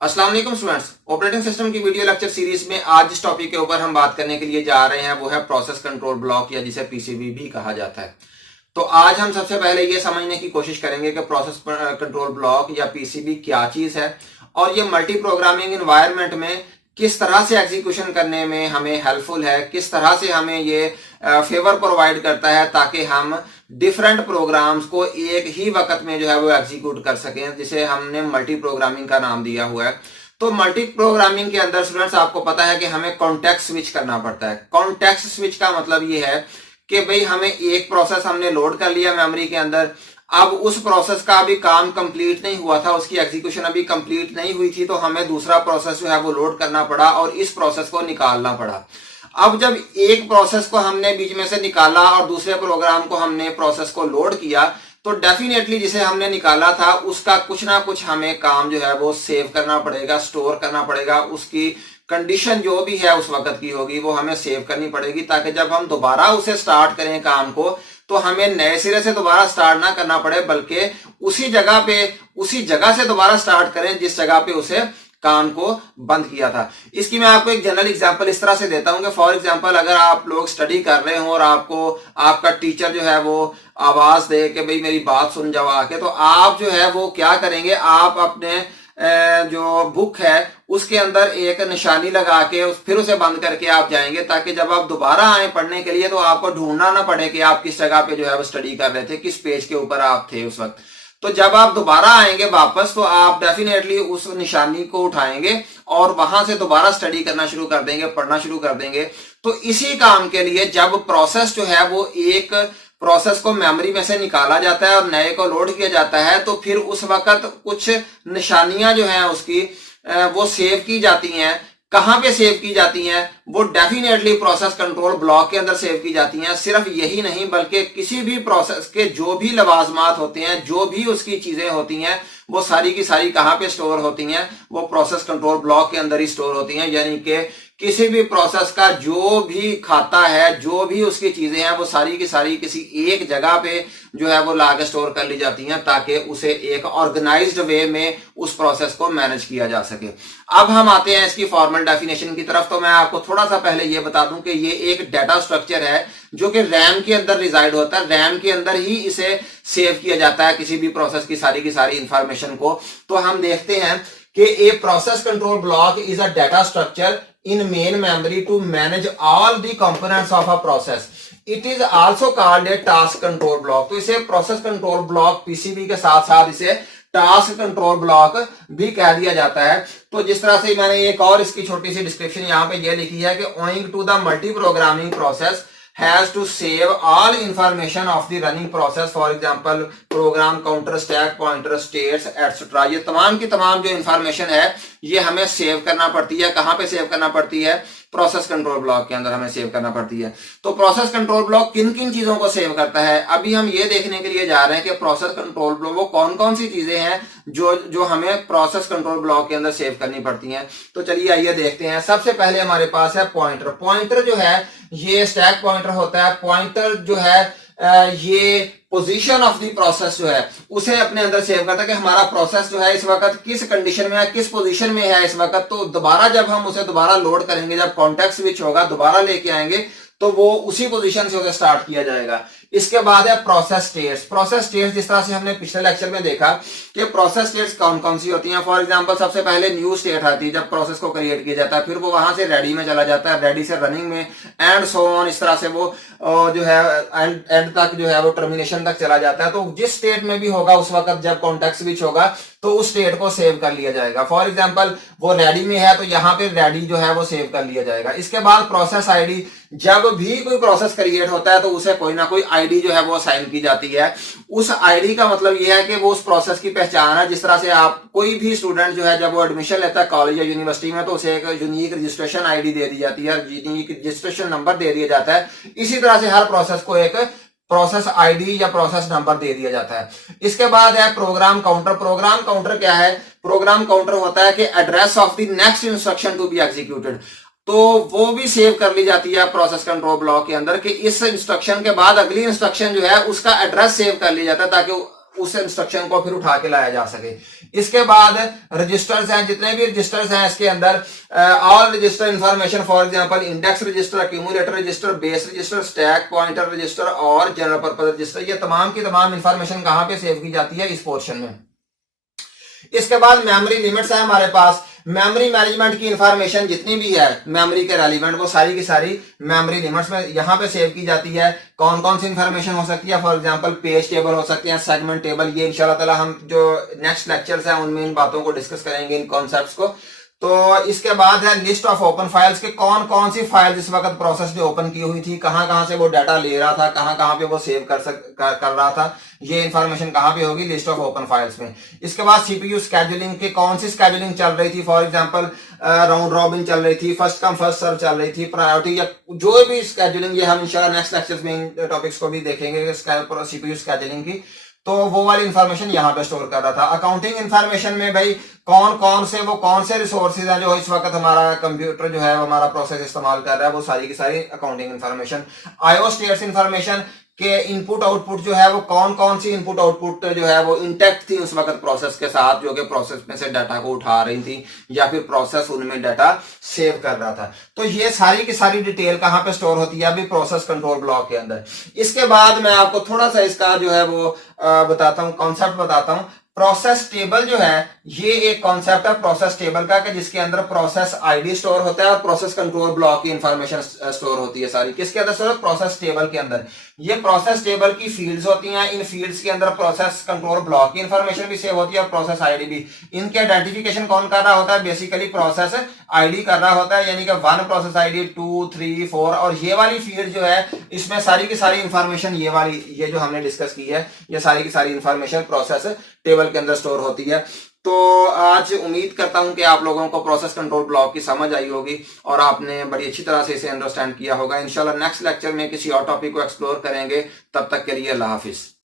अस्सलाम वालेकुम students. Operating system की वीडियो लेक्चर सीरीज में आज जिस टॉपिक के ऊपर हम बात करने के लिए जा रहे हैं वो है प्रोसेस कंट्रोल ब्लॉक या जिसे पीसीबी भी कहा जाता है। तो आज हम सबसे पहले ये समझने की कोशिश करेंगे कि प्रोसेस कंट्रोल ब्लॉक या पीसीबी क्या चीज है और ये मल्टी प्रोग्रामिंग इन्वायरमेंट में किस तरह से एग्जीक्यूशन करने में हमें हेल्पफुल है, किस तरह से हमें ये फेवर प्रोवाइड करता है ताकि हम डिफरेंट प्रोग्राम्स को एक ही वक्त में जो है वो एग्जीक्यूट कर सकें, जिसे हमने मल्टी प्रोग्रामिंग का नाम दिया हुआ है। तो मल्टी प्रोग्रामिंग के अंदर स्टूडेंट्स आपको पता है कि हमें कॉन्टेक्स्ट स्विच करना पड़ता है। कॉन्टेक्स्ट स्विच का मतलब ये है कि भाई हमें एक प्रोसेस हमने लोड कर लिया मेमोरी के अंदर, अब उस प्रोसेस का अभी काम कंप्लीट नहीं हुआ था, उसकी एग्जीक्यूशन अभी कंप्लीट नहीं हुई थी, तो हमें दूसरा प्रोसेस जो है वो लोड करना पड़ा और इस प्रोसेस को निकालना पड़ा। अब जब एक प्रोसेस को हमने बीच में से निकाला और दूसरे प्रोग्राम को हमने प्रोसेस को लोड किया तो डेफिनेटली जिसे हमने निकाला था उसका कुछ ना कुछ हमें काम जो है वो सेव करना पड़ेगा, स्टोर करना पड़ेगा। उसकी कंडीशन जो भी है उस वक्त की होगी वो हमें सेव करनी पड़ेगी ताकि जब हम दोबारा उसे स्टार्ट करें काम को तो हमें नए सिरे से दोबारा स्टार्ट ना करना पड़े, बल्कि उसी जगह से दोबारा स्टार्ट करें जिस जगह पे उसे काम को बंद किया था। इसकी मैं आपको एक जनरल एग्जांपल इस तरह से देता हूं कि फॉर एग्जांपल अगर आप लोग स्टडी कर रहे हो और आपका टीचर जो है वो आवाज दे कि भाई मेरी बात सुन जाओ आके, तो आप जो है वो क्या करेंगे, आप अपने जो बुक है उसके अंदर एक निशानी लगा के फिर उसे बंद करके आप जाएंगे ताकि जब आप दोबारा आए पढ़ने के लिए तो आपको ढूंढना ना पड़े कि आप किस जगह पे जो है वो स्टडी कर रहे थे, किस पेज के ऊपर आप थे उस वक्त। तो जब आप दोबारा आएंगे वापस तो आप डेफिनेटली उस निशानी को उठाएंगे और वहां से दोबारा स्टडी करना शुरू कर देंगे, पढ़ना शुरू कर देंगे। तो इसी काम के लिए जब प्रोसेस जो है वो एक प्रोसेस को मेमोरी में से निकाला जाता है और नए को लोड किया जाता है तो फिर उस वक्त कुछ निशानियां जो हैं उसकी वो सेव की जाती हैं। कहां पे सेव की जाती हैं? वो डेफिनेटली प्रोसेस कंट्रोल ब्लॉक के अंदर सेव की जाती हैं। सिर्फ यही नहीं बल्कि किसी भी प्रोसेस के जो भी लवाजमात होते हैं, जो भी उसकी चीजें होती हैं, वो सारी की सारी कहां पे स्टोर होती हैं? वो प्रोसेस कंट्रोल ब्लॉक के अंदर ही स्टोर होती हैं। यानी कि किसी भी प्रोसेस का जो भी खाता है, जो भी उसकी चीजें हैं, वो सारी की सारी किसी एक जगह पे जो है वो लाके स्टोर कर ली जाती हैं ताकि उसे एक ऑर्गेनाइज्ड वे में उस प्रोसेस को मैनेज किया जा सके। अब हम आते हैं इसकी फॉर्मल डेफिनेशन की तरफ। तो मैं आपको थोड़ा सा पहले ये बता दूं कि ये एक डाटा स्ट्रक्चर है जो कि रैम के अंदर रिजाइड होता है। रैम के अंदर ही इसे सेव किया जाता है किसी भी प्रोसेस की सारी इंफॉर्मेशन को। तो हम देखते हैं कि a process control block is a data structure in main memory to manage all the components of a process. It is also called a task control block. तो इसे प्रोसेस कंट्रोल ब्लॉक पीसीबी के साथ साथ इसे task control block भी कह दिया जाता है। तो जिस तरह से मैंने एक और इसकी छोटी सी डिस्क्रिप्शन यहाँ पे ये लिखी है कि owing to the multi programming process has to save all information of the running process, for example program counter, stack pointer, states etc. ये तमाम की तमाम जो इंफॉर्मेशन है ये हमें सेव करना पड़ती है। कहां पे सेव करना पड़ती है? प्रोसेस कंट्रोल ब्लॉक के अंदर हमें सेव करना पड़ती है। तो प्रोसेस कंट्रोल ब्लॉक किन किन चीजों को सेव करता है, अभी हम ये देखने के लिए जा रहे हैं कि प्रोसेस कंट्रोल ब्लॉक वो कौन कौन सी चीजें हैं जो हमें प्रोसेस कंट्रोल ब्लॉक के अंदर सेव करनी पड़ती हैं। तो चलिए आइए देखते हैं। सबसे पहले हमारे पास है पॉइंटर। पॉइंटर जो है ये स्टैक पॉइंटर होता है। पॉइंटर जो है ये पोजीशन ऑफ द प्रोसेस जो है उसे अपने अंदर सेव करता है कि हमारा प्रोसेस जो है इस वक्त किस कंडीशन में है, किस पोजीशन में है इस वक्त। तो दोबारा जब हम उसे दोबारा लोड करेंगे, जब कॉन्टेक्स्ट स्विच होगा, दोबारा लेके आएंगे तो वो उसी पोजीशन से उसे स्टार्ट किया जाएगा। इसके बाद है प्रोसेस स्टेट्स। प्रोसेस स्टेट्स जिस तरह से हमने पिछले लेक्चर में देखा कि प्रोसेस स्टेट्स कौन कौन सी होती हैं। फॉर एग्जांपल सबसे पहले न्यू स्टेट आती है जब प्रोसेस को क्रिएट किया जाता है, फिर वो वहां से रेडी में चला जाता है, रेडी से रनिंग में एंड सो ऑन। इस तरह से वो जो है एंड तक जो है वो टर्मिनेशन तक चला जाता है। तो जिस स्टेट में भी होगा उस वक्त जब कॉन्टेक्स्ट स्विच होगा तो उस स्टेट को सेव कर लिया जाएगा। फॉर एग्जांपल वो रेडी में है तो यहाँ पे रेडी जो है वो सेव कर लिया जाएगा। इसके बाद प्रोसेस आईडी, जब भी कोई प्रोसेस क्रिएट होता है तो उसे कोई ना कोई आईडी जो है वो असाइन की जाती है। उस आईडी का मतलब ये है कि वो उस प्रोसेस की पहचान है। जिस तरह से आप कोई भी स्टूडेंट जो है जब वो एडमिशन लेता है कॉलेज या यूनिवर्सिटी में तो उसे एक यूनिक रजिस्ट्रेशन आईडी दे दी जाती है, यूनिक रजिस्ट्रेशन नंबर दे दिया जाता है। इसी तरह से हर प्रोसेस को एक प्रोसेस आईडी या प्रोसेस नंबर दे दिया जाता है। इसके बाद है प्रोग्राम काउंटर। प्रोग्राम काउंटर क्या है? प्रोग्राम काउंटर होता है कि address of the next instruction to be executed. तो वो भी सेव कर ली जाती है प्रोसेस कंट्रोल ब्लॉक के अंदर कि इस इंस्ट्रक्शन के बाद अगली इंस्ट्रक्शन जो है उसका एड्रेस सेव कर लिया जाता है ताकि उस इंस्ट्रक्शन को फिर उठा के लाया जा सके। इसके बाद रजिस्टर्स हैं, जितने भी रजिस्टर्स हैं इसके अंदर, all register information, for example index register, accumulator register, base register, stack pointer register और जनरल पर्पस रजिस्टर, ये तमाम की तमाम इंफॉर्मेशन कहां पे सेव की जाती है, इस पोर्शन में। इसके बाद मेमोरी लिमिट्स है हमारे पास। मेमोरी मैनेजमेंट की इंफॉर्मेशन जितनी भी है मेमोरी के रेलिवेंट, वो सारी की सारी मेमोरी लिमिट्स में यहाँ पे सेव की जाती है। कौन कौन सी इंफॉर्मेशन हो सकती है, फॉर एग्जांपल पेज टेबल हो सकते हैं, सेगमेंट टेबल, ये इंशाल्लाह ताला हम जो नेक्स्ट लेक्चर्स हैं उनमें इन बातों को डिस्कस करेंगे, इन कॉन्सेप्ट्स को। तो इसके बाद है लिस्ट ऑफ ओपन फाइल्स के कौन कौन सी फाइल इस वक्त प्रोसेस ने ओपन की हुई थी, कहां कहां से वो डाटा ले रहा था, कहां कहां पे वो सेव कर रहा था, ये इंफॉर्मेशन कहां पे होगी, लिस्ट ऑफ ओपन फाइल्स में। इसके बाद सीपीयू स्केड्यूलिंग के कौन सी स्केड्यूलिंग चल रही थी, फॉर एग्जांपल राउंड रॉबिन चल रही थी, फर्स्ट कम फर्स्ट सर्व चल रही थी, प्रायोरिटी या जो भी स्केड्यूलिंग, ये हम इंशाल्लाह नेक्स्ट लेक्चर्स में इन टॉपिक्स को भी देखेंगे, सीपीयू स्केड्यूलिंग की। तो वो वाली इंफॉर्मेशन यहाँ पे स्टोर कर रहा था। अकाउंटिंग इंफॉर्मेशन में भाई कौन कौन से रिसोर्सेज हैं जो इस वक्त हमारा कंप्यूटर जो है हमारा प्रोसेस इस्तेमाल कर रहा है, वो सारी की सारी accounting information. IO states information के इनपुट आउटपुट जो है वो कौन सी इनपुट आउटपुट जो है वो इंटैक्ट थी उस वक्त प्रोसेस के साथ, जो कि प्रोसेस में से डाटा को उठा रही थी या फिर प्रोसेस उनमें डाटा सेव कर रहा था। तो ये सारी की सारी डिटेल कहां पे स्टोर होती है, अभी प्रोसेस कंट्रोल ब्लॉक के अंदर। इसके बाद मैं आपको थोड़ा सा इसका जो है वो बताता हूं, कॉन्सेप्ट बताता हूं। प्रोसेस टेबल जो है ये एक कॉन्सेप्ट है प्रोसेस टेबल का, कि जिसके अंदर प्रोसेस आईडी स्टोर होता है और प्रोसेस कंट्रोल ब्लॉक की इंफॉर्मेशन स्टोर होती है सारी। किसके अंदर स्टोर? प्रोसेस टेबल के अंदर। ये प्रोसेस टेबल की फील्ड्स होती हैं, इन फील्ड्स के अंदर प्रोसेस कंट्रोल ब्लॉक की इंफॉर्मेशन भी सेव होती है और प्रोसेस आईडी भी। इनके आइडेंटिफिकेशन कौन कर रहा होता है? बेसिकली प्रोसेस आईडी कर रहा होता है, यानी कि 1 प्रोसेस आईडी, 2, 3, 4, और ये वाली फील्ड जो है इसमें सारी की सारी इंफॉर्मेशन, ये जो हमने डिस्कस की है, ये सारी की सारी इंफॉर्मेशन प्रोसेस टेबल के अंदर स्टोर होती है। तो आज उम्मीद करता हूं कि आप लोगों को प्रोसेस कंट्रोल ब्लॉक की समझ आई होगी और आपने बड़ी अच्छी तरह से इसे अंडरस्टैंड किया होगा। इंशाल्लाह नेक्स्ट लेक्चर में किसी और टॉपिक को एक्सप्लोर करेंगे। तब तक के लिए अल्लाह हाफिज।